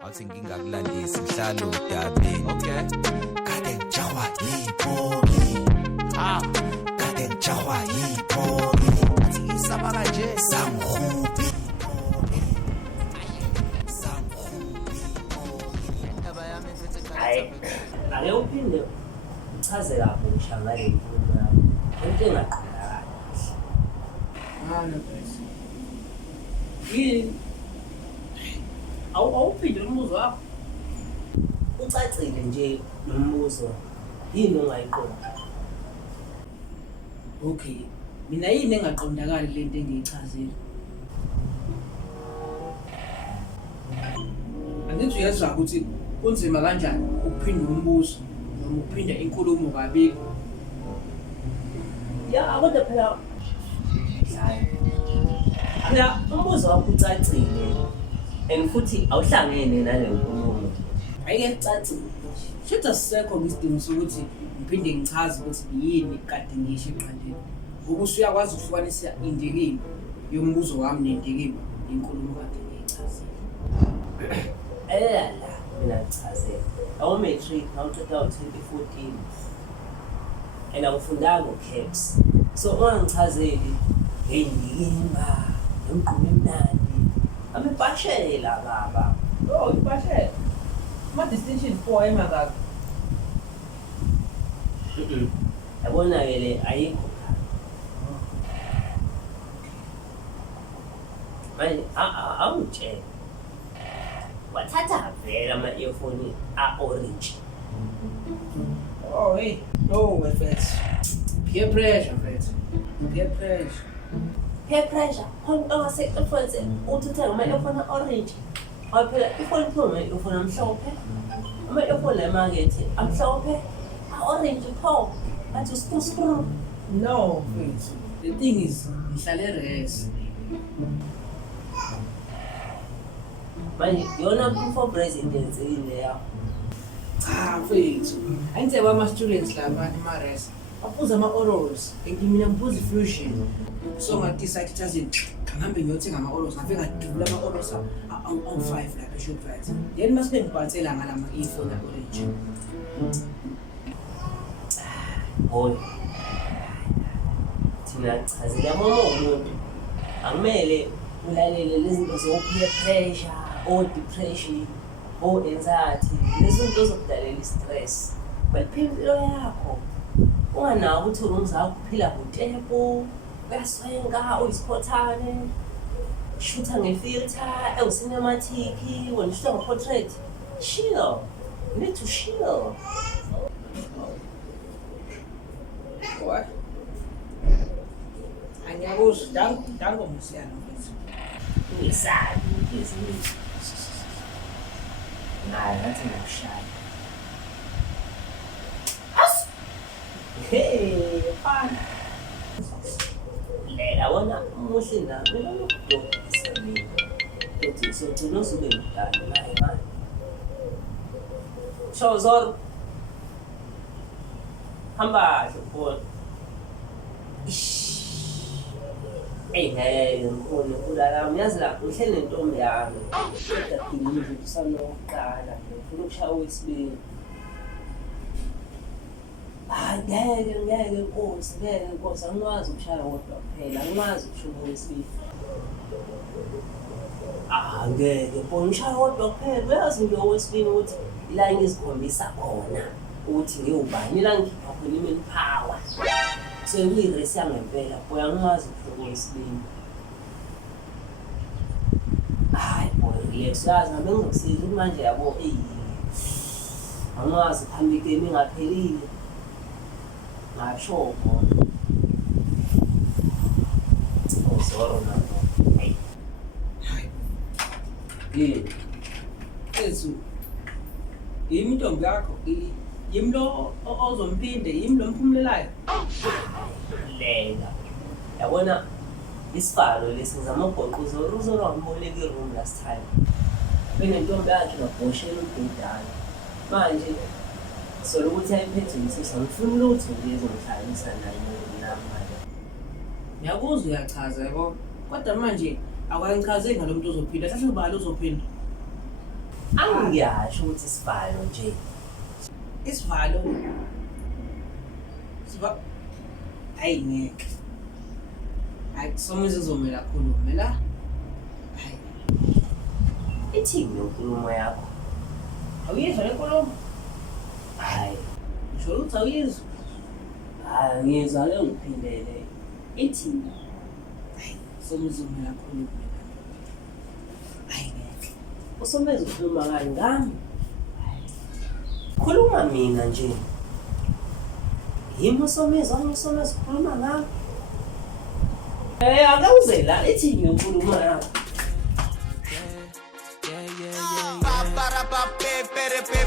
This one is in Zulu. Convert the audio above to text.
awuthi ngingakulandisi mhlalo udabeni. Okay. Kade ngijawa yiphoki. Kade ngijawa yiphoki. Athi ngisaba kanje Sangihubi. Hayi, ake uphinde uchaze kabusha ngale nkulumo yakho. Into engaqondakali. Ngani bese? Yini? Awuphinde umbuzo wakho? Ucacile nje nombuzo. Yini ongayiqondi? Okay. Mina yini engaqondakali lento engiyichazile? Angithi uyezwa ukuthi kunzima kanjani ukuphinda umbuzo noma ukuphinda inkulumo kabili. Ya, kodwa phela phela umbuzo wakho ucacile and futhi awuhlangene nale nkulumo. Ayike kucacile. Shitha sisekho isidingo sokuthi ngiphinde ngichaze ukuthi yini kade ngisho eqandeni. Ukuthi uyakwazi ukuhlukanisa indikimba yombuzo wami nendikimba inkulumo kade ngiyichazile. La, mina ngichazela. Awu-matric ngawuqeda ngo-2014 and awufundanga ngo-CAPS. So ungangichazeli ngey'ndikimba, nomgqumo emnandi. Amebhashela baba. Oh, ibashela. Ama-distinction 4 emangaka. Yabona-ke le ayikho manje awungitshela wathatha vele ama-earphone a-orange. Oh, hey. No, mfethu. Peer pressure, mfethu. Peer pressure. Peer pressure khona ongase-earphones uthi uthenge ama-earphone a-orange ngoba phela ifoni kuthiwa ama-earphone amhlophe, ama-earphone la emakethe amhlophe a-orange pho athi uscrew. No, mfethu. The thing is, ngihlale res. Manje yona proof of residence ile yakho. Cha, mfethu. Angithi ama-students laba ema-res. Baphuza ama-orals. Mina ngiphuza i-fusion. So ngathi-decide ukuthi azi ngihambe ngiyothenga ama-orals. Ngafike ngadubula ama-orals awu-5 lapha eShoprite. Then mase ngibhansela ngalama earphone a-orange. Hoy. Thina chazela noma umuntu akumele ulalele lezi zinto zo-peer pressure, o-depression, o-anxiety, lezi zinto zokudalela i-stress. Waliphila impilo yakho. Unganako ukuthi umzakho uphila ngotepo, uyaswenga, uyisikhothane, shutha ngefilter, ewucinematic, wena shutha nge-portrait. Chill. You need to chill. What? Angiyakuzwa, dangomsiyana mfethu. Ngisabi izinto. Naye ngathi ngikushaya. Hey, fana. Lela wona umuhle na. Mina ngokudodisa. Uthi sogcina usube mdala naye manje. Shozor. Hamba shopon. Ngeke ngikhona ukulala uyazi la uhlele nentombi yami kodwa phinde usanokuqala ufuna ukushaya owesibili. Hayi ngeke Nkosi angikwazi ukushaya kodwa kuphela angikwazi ukushuka owesibili. Ngeke bona ushaya kodwa kuphela uyazi nje owesibili ukuthi la ngizikhombisa khona ukuthi ngiwubani la ngikhipha khona imini power. So uyiresi yangempela boy angikwazi ukuhluka owesibili. Hayi boy relax yazi ngabe ngizokusiza ukuthi manje yabo angikwazi ukuhamba igame ingaphelile. Ngasho khona. Uzoro nabo. Hayi. Yini? Ethu. Yimi intombi yakho, yimi lo ozomphinde, yimi lo mphumulelayo. Lela. Yabona isifalo lesi ngizama ugoquza uzoro wangiboleka i-room last time. Benentombi yakhe ngabhoshela ubhedana. Manje solo ukuthi ayiphethe ngisisa ngifuna lutho nje ezongihlalisa naye namanje. Ngiyakuzwa uyachaza yabo. Kodwa manje akwangichaze ngalo muntu ozophinda. Hlashe ubani uzophinda? Angiyasho ukuthi isivalo nje. Isivalo. Hayi ngeke. Hayi Somizi uzomela khulume la. Hayi. Ithini inkulumo yakho? Awuyizwa le nkulumo? Hayi. Ngisho ukuthi awuyizwa. Hayi ngizwa ke ngiphindele. Ithini? Hayi Somizi uzomela khulume. Hayi ngeke. Usomeza ukhuluma ngani ngami? Khuluma mina nje. Yimi usomeza wami usomeza ukhuluma ngami. Akawuze la ithini inkulumo yakho? Ba ba ra ba pe pe re pe